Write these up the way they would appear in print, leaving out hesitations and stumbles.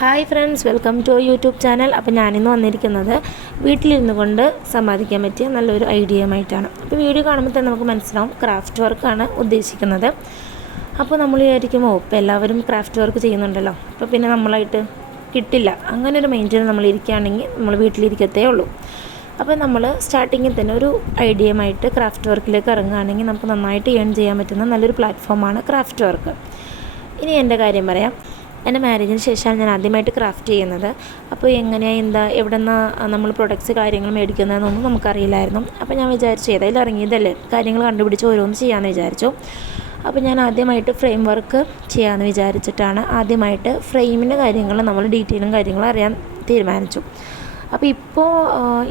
Hi friends, welcome to YouTube channel. അപ്പോൾ ഞാനിന്ന് വന്നിരിക്കുന്നത് വീട്ടിലിരുന്നു കൊണ്ട് സമ്പാദിക്കാൻ പറ്റിയ നല്ലൊരു ഐഡിയയുമായിട്ടാണ്. അപ്പോൾ വീഡിയോ കാണുമ്പോൾ തന്നെ നമുക്ക് മനസ്സിലാവും ക്രാഫ്റ്റ് വർക്കാണ് ഉദ്ദേശിക്കുന്നത്. അപ്പോൾ നമ്മൾ വിചാരിക്കുമോ ഇപ്പോൾ എല്ലാവരും ക്രാഫ്റ്റ് വർക്ക് ചെയ്യുന്നുണ്ടല്ലോ, അപ്പോൾ പിന്നെ നമ്മളായിട്ട് കിട്ടില്ല, അങ്ങനെ ഒരു മൈൻഡിൽ നമ്മൾ ഇരിക്കുകയാണെങ്കിൽ നമ്മൾ വീട്ടിലിരിക്കത്തേ ഉള്ളൂ. അപ്പോൾ നമ്മൾ സ്റ്റാർട്ടിങ്ങിൽ തന്നെ ഒരു ഐഡിയയുമായിട്ട് ക്രാഫ്റ്റ് വർക്കിലേക്ക് ഇറങ്ങുകയാണെങ്കിൽ നമുക്ക് നന്നായിട്ട് ഏൺ ചെയ്യാൻ പറ്റുന്ന നല്ലൊരു പ്ലാറ്റ്ഫോമാണ് ക്രാഫ്റ്റ് വർക്ക്. ഇനി എൻ്റെ കാര്യം പറയാം. എൻ്റെ മാരേജിന് ശേഷമാണ് ഞാൻ ആദ്യമായിട്ട് ക്രാഫ്റ്റ് ചെയ്യുന്നത്. അപ്പോൾ എങ്ങനെയാണ് എവിടെ നിന്നാണ് നമ്മൾ പ്രൊഡക്ട്സ് കാര്യങ്ങൾ മേടിക്കുന്നതെന്നൊന്നും നമുക്കറിയില്ലായിരുന്നു. അപ്പോൾ ഞാൻ വിചാരിച്ചു ഏതായാലും ഇറങ്ങിയതല്ലേ, കാര്യങ്ങൾ കണ്ടുപിടിച്ച് ഓരോന്ന് ചെയ്യാമെന്ന് വിചാരിച്ചു. അപ്പോൾ ഞാൻ ആദ്യമായിട്ട് ഫ്രെയിം വർക്ക് ചെയ്യാമെന്ന് വിചാരിച്ചിട്ടാണ് ആദ്യമായിട്ട് ഫ്രെയിമിൻ്റെ കാര്യങ്ങൾ നമ്മൾ ഡീറ്റെയിലും കാര്യങ്ങളും അറിയാൻ തീരുമാനിച്ചു. അപ്പോൾ ഇപ്പോൾ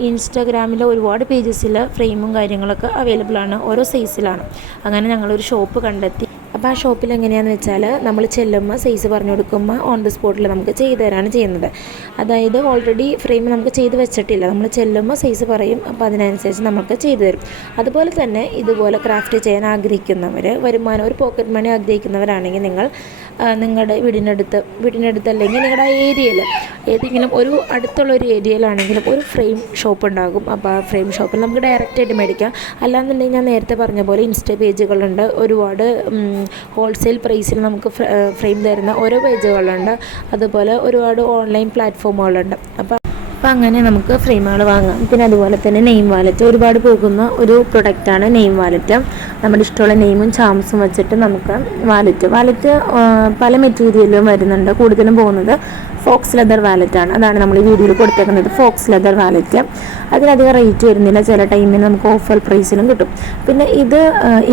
ഇൻസ്റ്റാഗ്രാമിൽ ഒരുപാട് പേജസിൽ ഫ്രെയിമും കാര്യങ്ങളൊക്കെ അവൈലബിൾ ആണ്, ഓരോ സൈസിലാണ്. അങ്ങനെ ഞങ്ങളൊരു ഷോപ്പ് കണ്ടെത്തി. അപ്പോൾ ആ ഷോപ്പിൽ എങ്ങനെയാണെന്ന് വെച്ചാൽ നമ്മൾ ചെല്ലുമ്പോൾ സൈസ് പറഞ്ഞു കൊടുക്കുമ്പോൾ ഓൺ ദി സ്പോട്ടിൽ നമുക്ക് ചെയ്തു തരാണ് ചെയ്യുന്നത്. അതായത് ഓൾറെഡി ഫ്രെയിം നമുക്ക് ചെയ്ത് വെച്ചിട്ടില്ല, നമ്മൾ ചെല്ലുമ്പോൾ സൈസ് പറയും, അപ്പോൾ അതിനനുസരിച്ച് നമുക്ക് ചെയ്തു തരും. അതുപോലെ തന്നെ ഇതുപോലെ ക്രാഫ്റ്റ് ചെയ്യാൻ ആഗ്രഹിക്കുന്നവർ, വരുമാനം ഒരു പോക്കറ്റ് മണി ആഗ്രഹിക്കുന്നവരാണെങ്കിൽ നിങ്ങൾ നിങ്ങളുടെ വീടിനടുത്ത് അല്ലെങ്കിൽ നിങ്ങളുടെ ആ ഏരിയയിൽ ഏതെങ്കിലും ഒരു അടുത്തുള്ളൊരു ഏരിയയിലാണെങ്കിലും ഒരു ഫ്രെയിം ഷോപ്പ് ഉണ്ടാകും. അപ്പോൾ ആ ഫ്രെയിം ഷോപ്പിൽ നമുക്ക് ഡയറക്റ്റായിട്ട് മേടിക്കാം. അല്ലാന്നുണ്ടെങ്കിൽ ഞാൻ നേരത്തെ പറഞ്ഞ പോലെ ഇൻസ്റ്റ പേജുകളുണ്ട്, ഒരുപാട് ഹോൾസെയിൽ പ്രൈസിൽ നമുക്ക് ഫ്രെയിം തരുന്ന ഓരോ പേജുകളുണ്ട്. അതുപോലെ ഒരുപാട് ഓൺലൈൻ പ്ലാറ്റ്ഫോമുകളുണ്ട്. അപ്പോൾ അങ്ങനെ നമുക്ക് ഫ്രെയിമുകൾ വാങ്ങാം. പിന്നെ അതുപോലെ തന്നെ നെയിം വാലറ്റ് ഒരുപാട് പോകുന്ന ഒരു പ്രൊഡക്റ്റാണ് നെയിം വാലറ്റ്. നമ്മുടെ ഇഷ്ടമുള്ള നെയിമും ചാംസും വെച്ചിട്ട് നമുക്ക് വാലറ്റ് പല മെറ്റീരിയലും വരുന്നുണ്ട്. കൂടുതലും പോകുന്നത് ഫോക്സ് ലെതർ വാലറ്റാണ്. അതാണ് നമ്മൾ ഈ വീഡിയോയിൽ കൊടുത്തേക്കുന്നത്, ഫോക്സ് ലെതർ വാലറ്റ്. അതിനധികം റേറ്റ് വരുന്നില്ല, ചില ടൈമിൽ നമുക്ക് ഓഫർ പ്രൈസിലും കിട്ടും. പിന്നെ ഇത്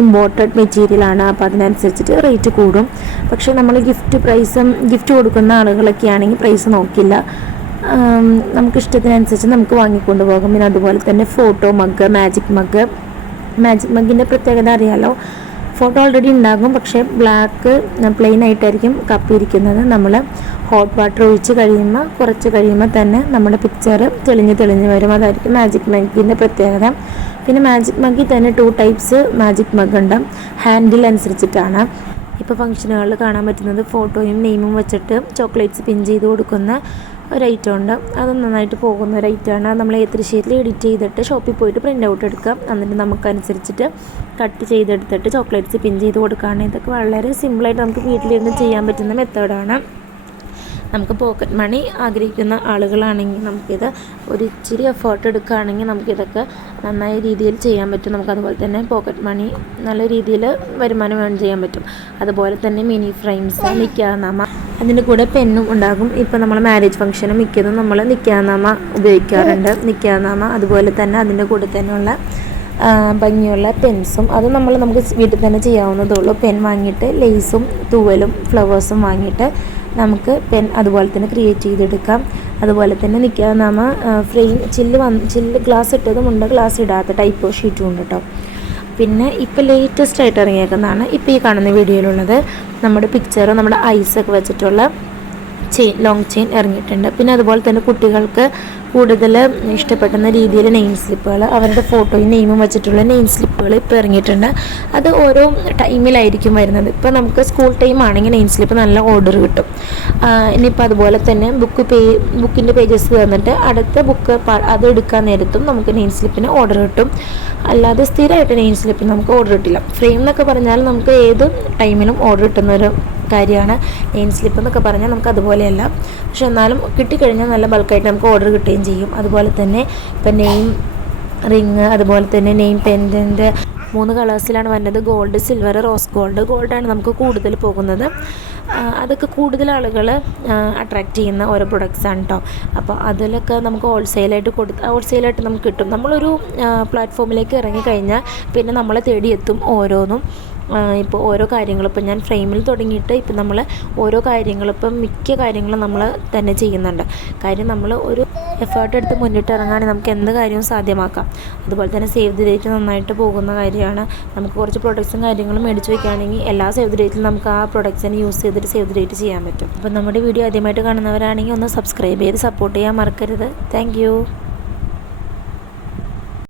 ഇമ്പോർട്ടഡ് മെറ്റീരിയലാണ്, അപ്പോൾ അതിനനുസരിച്ചിട്ട് റേറ്റ് കൂടും. പക്ഷേ നമ്മൾ ഗിഫ്റ്റ് കൊടുക്കുന്ന ആളുകളൊക്കെ ആണെങ്കിൽ പ്രൈസ് നോക്കില്ല, നമുക്ക് ഇഷ്ടത്തിനനുസരിച്ച് നമുക്ക് വാങ്ങിക്കൊണ്ട് പോകാം. പിന്നെ അതുപോലെ തന്നെ ഫോട്ടോ മഗ്, മാജിക് മഗിൻ്റെ പ്രത്യേകത അറിയാലോ. ഫോട്ടോ ഓൾറെഡി ഉണ്ടാകും, പക്ഷേ ബ്ലാക്ക് പ്ലെയിൻ ആയിട്ടായിരിക്കും കപ്പിയിരിക്കുന്നത്. നമ്മൾ ഹോട്ട് വാട്ടർ ഒഴിച്ച് കുറച്ച് കഴിയുമ്പോൾ തന്നെ നമ്മുടെ പിക്ചർ തെളിഞ്ഞ് വരും. അതായിരിക്കും മാജിക് മഗിൻ്റെ പ്രത്യേകത. പിന്നെ മാജിക് മഗിൽ തന്നെ 2 ടൈപ്സ് മാജിക് മഗ് ഉണ്ട്, ഹാൻഡിൽ അനുസരിച്ചിട്ടാണ്. ഇപ്പോൾ ഫംഗ്ഷനുകളിൽ കാണാൻ പറ്റുന്നത് ഫോട്ടോയും നെയിമും വെച്ചിട്ട് ചോക്ലേറ്റ്സ് പിൻ ചെയ്ത് കൊടുക്കുന്ന ഒരു ഐറ്റം ഉണ്ട്. അത് നന്നായിട്ട് പോകുന്ന ഒരു ഐറ്റമാണ്. നമ്മൾ A3 ഷീറ്റിൽ എഡിറ്റ് ചെയ്തിട്ട് ഷോപ്പിൽ പോയിട്ട് പ്രിൻ്റ് ഔട്ട് എടുക്കുക, എന്നിട്ട് നമുക്കനുസരിച്ചിട്ട് കട്ട് ചെയ്തെടുത്തിട്ട് ചോക്ലേറ്റ്സ് പിൻ ചെയ്ത് കൊടുക്കുകയാണ്. ഇതൊക്കെ വളരെ സിമ്പിളായിട്ട് നമുക്ക് വീട്ടിലിരുന്ന് ചെയ്യാൻ പറ്റുന്ന മെത്തേഡാണ്. നമുക്ക് പോക്കറ്റ് മണി ആഗ്രഹിക്കുന്ന ആളുകളാണെങ്കിൽ നമുക്കിത് ഒരു ഇച്ചിരി എഫേർട്ട് എടുക്കുകയാണെങ്കിൽ നമുക്കിതൊക്കെ നന്നായ രീതിയിൽ ചെയ്യാൻ പറ്റും. നമുക്കതുപോലെ തന്നെ പോക്കറ്റ് മണി നല്ല രീതിയിൽ വരുമാനം ഏൺ ചെയ്യാൻ പറ്റും. അതുപോലെ തന്നെ മിനി ഫ്രെയിംസ്, നിക്കാഹ്നാമ, അതിൻ്റെ കൂടെ പെന്നും ഉണ്ടാകും. ഇപ്പോൾ നമ്മൾ മാരേജ് ഫംഗ്ഷനും മിക്കതും നമ്മൾ നിക്കാഹ്നാമ ഉപയോഗിക്കാറുണ്ട്. നിക്കാഹ്നാമ അതുപോലെ തന്നെ അതിൻ്റെ കൂടെ തന്നെയുള്ള ഭംഗിയുള്ള പെൻസും അത് നമുക്ക് വീട്ടിൽ തന്നെ ചെയ്യാവുന്നതുള്ളൂ. പെൻ വാങ്ങിയിട്ട് ലേസും തൂവലും ഫ്ലവേഴ്സും വാങ്ങിയിട്ട് നമുക്ക് പെൻ അതുപോലെ തന്നെ ക്രിയേറ്റ് ചെയ്തെടുക്കാം. അതുപോലെ തന്നെ നിക്കാഹ്നാമ ഫ്രെയിം ചില്ല് ഗ്ലാസ് ഇട്ടതുമുണ്ട്, ഗ്ലാസ് ഇടാത്ത ടൈപ്പ് ഷീറ്റും ഉണ്ട് കേട്ടോ. പിന്നെ ഇപ്പോൾ ലേറ്റസ്റ്റ് ആയിട്ട് ഇറങ്ങിയേക്കുന്നതാണ് ഇപ്പോൾ ഈ കാണുന്ന വീഡിയോയിലുള്ളത്. നമ്മുടെ പിക്ചർ, നമ്മുടെ ഐസൊക്കെ വെച്ചിട്ടുള്ള ലോങ് ചെയിൻ ഇറങ്ങിയിട്ടുണ്ട്. പിന്നെ അതുപോലെ തന്നെ കുട്ടികൾക്ക് കൂടുതൽ ഇഷ്ടപ്പെടുന്ന രീതിയിൽ നെയിം സ്ലിപ്പുകൾ, അവരുടെ ഫോട്ടോയും നെയിമും വെച്ചിട്ടുള്ള നെയിം സ്ലിപ്പുകൾ ഇപ്പോൾ ഇറങ്ങിയിട്ടുണ്ട്. അത് ഓരോ ടൈമിലായിരിക്കും വരുന്നത്. ഇപ്പോൾ നമുക്ക് സ്കൂൾ ടൈം ആണെങ്കിൽ നെയിം സ്ലിപ്പ് നല്ല ഓർഡർ കിട്ടും. ഇനിയിപ്പോൾ അതുപോലെ തന്നെ ബുക്കിൻ്റെ പേജസ് തന്നിട്ട് അടുത്ത ബുക്ക് അത് എടുക്കാൻ നേരത്തും നമുക്ക് നെയിം സ്ലിപ്പിന് ഓർഡർ കിട്ടും. അല്ലാതെ സ്ഥിരമായിട്ട് നെയിം സ്ലിപ്പിന് നമുക്ക് ഓർഡർ കിട്ടില്ല. ഫ്രെയിം എന്നൊക്കെ പറഞ്ഞാൽ നമുക്ക് ഏത് ടൈമിലും ഓർഡർ കിട്ടുന്നൊരു കാര്യമാണ്. നെയിം സ്ലിപ്പ് എന്നൊക്കെ പറഞ്ഞാൽ നമുക്ക് അതുപോലെയല്ല, പക്ഷെ എന്നാലും കിട്ടിക്കഴിഞ്ഞാൽ നല്ല ബൾക്കായിട്ട് നമുക്ക് ഓർഡർ കിട്ടുകയും ചെയ്യും. അതുപോലെ തന്നെ ഇപ്പം നെയിം റിങ്, അതുപോലെ തന്നെ നെയിം പെൻഡൻറ്റ് 3 കളേഴ്സിലാണ് വരുന്നത്, ഗോൾഡ്, സിൽവർ, റോസ് ഗോൾഡാണ് നമുക്ക് കൂടുതൽ പോകുന്നത്. അതൊക്കെ കൂടുതൽ ആളുകൾ അട്രാക്റ്റ് ചെയ്യുന്ന ഓരോ പ്രൊഡക്ട്സാണ് കേട്ടോ. അപ്പോൾ അതിലൊക്കെ നമുക്ക് ഹോൾസെയിലായിട്ട് നമുക്ക് കിട്ടും. നമ്മളൊരു പ്ലാറ്റ്ഫോമിലേക്ക് ഇറങ്ങിക്കഴിഞ്ഞാൽ പിന്നെ നമ്മളെ തേടിയെത്തും ഓരോന്നും. ഇപ്പോൾ ഓരോ കാര്യങ്ങളും ഇപ്പം ഞാൻ ഫ്രെയിമിൽ തുടങ്ങിയിട്ട് ഇപ്പം നമ്മൾ ഓരോ കാര്യങ്ങളിപ്പം മിക്ക കാര്യങ്ങളും നമ്മൾ തന്നെ ചെയ്യുന്നുണ്ട്. കാര്യം നമ്മൾ ഒരു എഫേർട്ട് എടുത്ത് മുന്നിട്ട് ഇറങ്ങുകയാണെങ്കിൽ നമുക്ക് എന്ത് കാര്യവും സാധ്യമാക്കാം. അതുപോലെ തന്നെ സേവ് ദി ഡേറ്റ് നന്നായിട്ട് പോകുന്ന കാര്യമാണ്. നമുക്ക് കുറച്ച് പ്രൊഡക്ട്സും കാര്യങ്ങളും മേടിച്ച് വയ്ക്കുകയാണെങ്കിൽ എല്ലാ സേവ് ദി ഡേറ്റിലും നമുക്ക് ആ പ്രൊഡക്ട്സിനെ യൂസ് ചെയ്തിട്ട് സേവ് ദി ഡേറ്റ് ചെയ്യാൻ പറ്റും. അപ്പോൾ നമ്മുടെ വീഡിയോ ആദ്യമായിട്ട് കാണുന്നവരാണെങ്കിൽ ഒന്ന് സബ്സ്ക്രൈബ് ചെയ്ത് സപ്പോർട്ട് ചെയ്യാൻ മറക്കരുത്. താങ്ക്